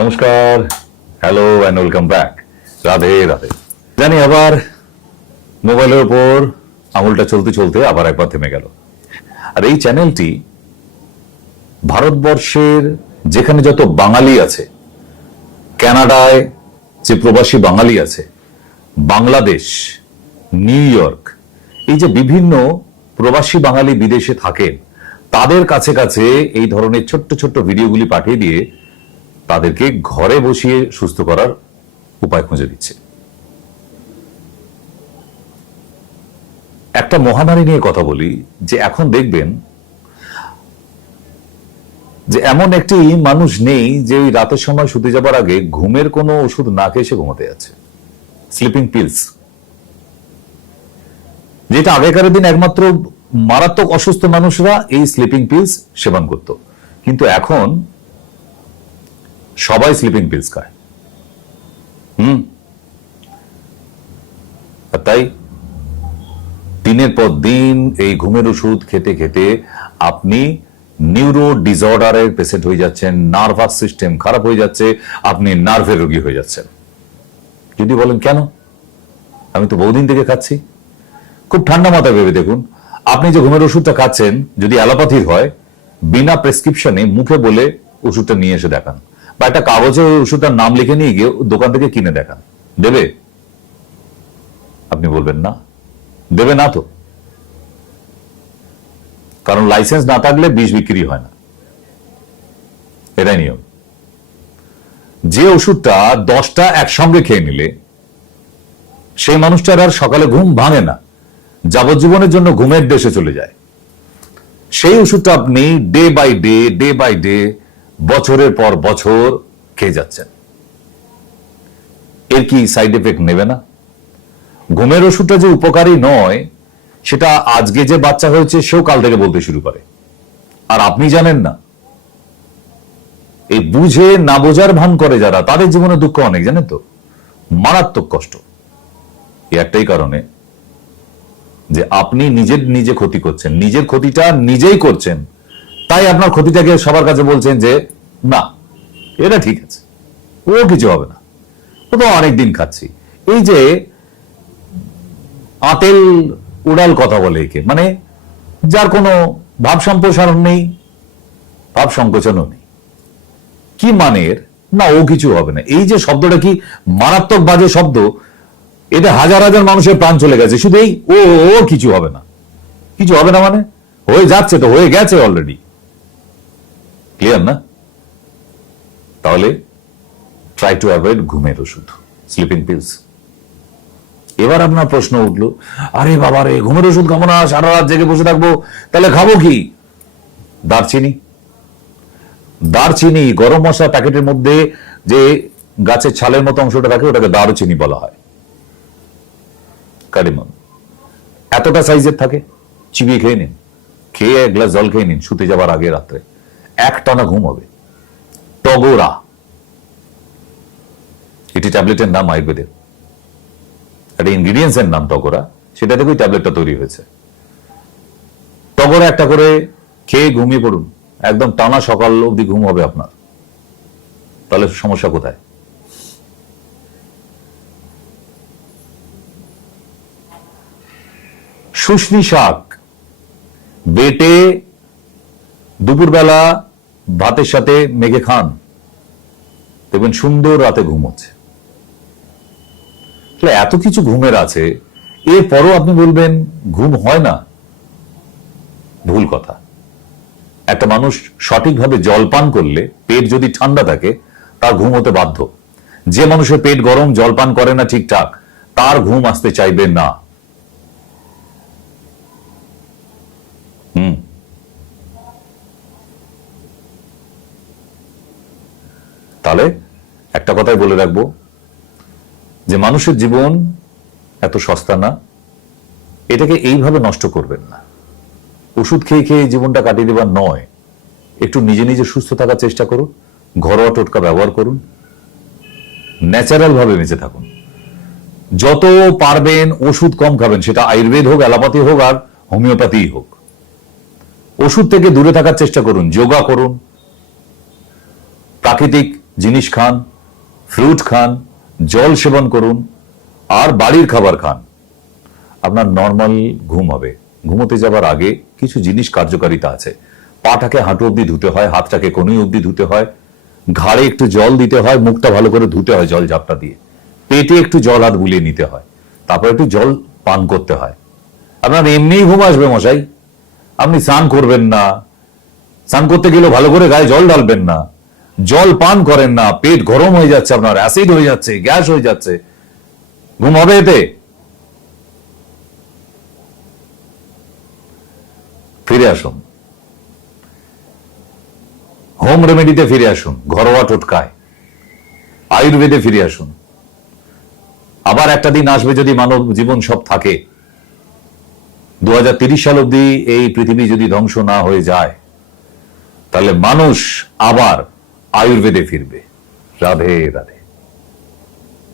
নমস্কার, hello and welcome back. Radhe Radhe. জানি আবার মোবাইলের উপর আঙুলটা চলতে চলতে আবার একবার থেমে গেল। আর এই চ্যানেলটি ভারতবর্ষের যেখানে যত বাঙালি আছে, কানাডায় যে প্রবাসী বাঙালি আছে, বাংলাদেশ, নিউ ইয়র্ক, এই যে বিভিন্ন প্রবাসী বাঙালি বিদেশে থাকেন, তাদের কাছে কাছে এই ধরনের ছোট্ট ছোট্ট ভিডিওগুলি পাঠিয়ে দিয়ে তাদেরকে ঘরে বসিয়ে সুস্থ করার উপায় খুঁজে দিচ্ছে। একটা মহামারী নিয়ে কথা বলি, যে এখন দেখবেন যে এমন একটি মানুষ নেই যে ওই রাতের সময় শুতে যাবার আগে ঘুমের কোনো ওষুধ না খেয়ে সে ঘুমাতে যাচ্ছে। স্লিপিং পিলস, যেটা আগেকার দিন একমাত্র মারাত্মক অসুস্থ মানুষরা এই স্লিপিং পিলস সেবন করত, কিন্তু এখন সবাই স্লিপিং পিলস খায়। আর তাই দিনের পর দিন এই ঘুমের ওষুধ খেতে খেতে আপনি নিউরো ডিসঅর্ডারের পেশেন্ট হয়ে যাচ্ছেন, নার্ভাস সিস্টেম খারাপ হয়ে যাচ্ছে, আপনি নার্ভের রোগী হয়ে যাচ্ছেন। যদি বলেন কেন, আমি তো বহুদিন থেকে খাচ্ছি। খুব ঠান্ডা মাথায় ভেবে দেখুন, আপনি যে ঘুমের ওষুধটা খাচ্ছেন যদি অ্যালোপ্যাথির হয়, বিনা প্রেসক্রিপশনে মুখে বলে ওষুধটা নিয়ে এসে দেখান, বা একটা কাগজে ওই ওষুধটার নাম লিখে নিয়ে গিয়ে দোকান থেকে কিনে দেখান, দেবে? আপনি বলবেন না, দেবে না তো, কারণ লাইসেন্স না থাকলে বিষ বিক্রি হয় না, এটাই নিয়ম। যে ওষুধটা 10টা একসঙ্গে খেয়ে নিলে সেই মানুষটার আর সকালে ঘুম ভাঙে না, যাবজ্জীবনের জন্য ঘুমের দেশে চলে যায়। সেই ওষুধটা আপনি ডে বাই ডে বছরের পর বছর খেয়ে যাচ্ছেন, এর কি সাইড এফেক্ট নেবে না? ঘুমের ওষুধটা যে উপকারী নয় সেটা আজকে যে বাচ্চা হয়েছে সেও কাল থেকে বলতে শুরু করে, আর আপনি জানেন না। এই বুঝে না বোঝার ভান করে যারা, তাদের জীবনে দুঃখ অনেক, জানেন তো, মারাত্মক কষ্ট। একটাই কারণে যে আপনি নিজে ক্ষতি করছেন, নিজের ক্ষতিটা নিজেই করছেন, তাই আপনার ক্ষতিটাকে সবার কাছে বলছেন যে না, এটা ঠিক আছে, ও কিছু হবে না, ও তো অনেকদিন খাচ্ছি। এই যে আতেল উড়াল কথা বলে একে, মানে যার কোনো ভাব সম্প্রসারণ নেই, ভাব সংকোচনও নেই। কি মানের না, ও কিছু হবে না, এই যে শব্দটা কি মারাত্মক বাজে শব্দ, এটা হাজার হাজার মানুষের প্রাণ চলে গেছে শুধু এই ও কিছু হবে না। কিছু হবে না মানে হয়ে যাচ্ছে, তো হয়ে গেছে অলরেডি, ক্লিয়ার না? তাহলে ট্রাই টু অ্যাভয়েড ঘুমের ওষুধ, স্লিপিং পিলস। এবার আপনার প্রশ্ন উঠলো, আরে বাবা রে, ঘুমের ওষুধ খাবো না, সারা রাত জেগে বসে থাকবো, তাহলে খাবো কি? দারচিনি, গরম মশলা প্যাকেটের মধ্যে যে গাছের ছালের মতো অংশটা থাকে ওটাকে দারুচিনি বলা হয়। কারিমন এতটা সাইজের থাকে, চিবিয়ে খেয়ে নিন, খেয়ে এক গ্লাস জল খেয়ে নিন, শুতে যাবার আগে রাত্রে একটানা ঘুম হবে। টগোরা, এটি ট্যাবলেটের নাম, আয়ুর্বেদের একটা ইনগ্রিডিয়েন্টস এর নাম টগোরা, সেটা থেকে ওই ট্যাবলেটটা তৈরি হয়েছে। টগোরা একটা করে খেয়ে ঘুমিয়ে পড়ুন, একদম টানা সকাল অবধি ঘুম হবে আপনার। তাহলে সমস্যা কোথায়? শুষ্নি শাক বেটে দুপুরবেলা ভাতের সাথে মেখে খান, দেখবেন সুন্দর রাতে ঘুম হচ্ছে। এত কিছু ঘুমের আছে, এরপরও আপনি বলবেন ঘুম হয় না, ভুল কথা। একটা মানুষ সঠিকভাবে জল পান করলে, পেট যদি ঠান্ডা থাকে, তার ঘুম হতে বাধ্য। যে মানুষের পেট গরম, জল পান করে না ঠিকঠাক, তার ঘুম আসতে চাইবে না। তাহলে একটা কথাই বলে রাখবো, যে মানুষের জীবন এত সস্তা না, এটাকে এইভাবে নষ্ট করবেন না। ওষুধ খেয়ে খেয়ে জীবনটা কাটিয়ে দেবার নয়, একটু নিজে সুস্থ থাকার চেষ্টা করুন, ঘরোয়া টোটকা ব্যবহার করুন, ন্যাচারাল ভাবে বেঁচে থাকুন। যত পারবেন ওষুধ কম খাবেন, সেটা আয়ুর্বেদ হোক, অ্যালোপ্যাথি হোক, আর হোমিওপ্যাথি হোক। ওষুধ থেকে দূরে থাকার চেষ্টা করুন, যোগা করুন, প্রাকৃতিক জিনিস খান, ফ্রুট খান, জল সেবন করুন, আর বাড়ির খাবার খান, আপনার নর্মাল ঘুম হবে। ঘুমোতে যাবার আগে কিছু জিনিস কার্যকারিতা আছে। পাটাকে হাঁটু অব্দি ধুতে হয়, হাতটাকে কনুই অব্দি ধুতে হয়, ঘাড়ে একটু জল দিতে হয়, মুখটা ভালো করে ধুতে হয় জল ঝাপটা দিয়ে, পেটে একটু জল হাত বুলিয়ে নিতে হয়, তারপর একটু জল পান করতে হয়। আপনার এমনিই ঘুম আসবে মশাই, আপনি স্নান করবেন না, স্নান করতে গেলেও ভালো করে গায়ে জল ঢালবেন না, জল পান করেন না, পেট গরম হয়ে যাচ্ছে, আপনার অ্যাসিড হয়ে যাচ্ছে, গ্যাস হয়ে যাচ্ছে, ঘুম হবে এতে? ফিরে আসুন, হোম রেমেডিতে ফিরে আসুন, ঘরোয়া টোটকায়, আয়ুর্বেদে ফিরে আসুন। আবার একটা দিন আসবে, যদি মানব জীবন সব থাকে, 2030 সাল অব্দি এই পৃথিবী যদি ধ্বংস না হয়ে যায়, তাহলে মানুষ আবার আয়ুর্বেদে ফিরবে। রাধে রাধে।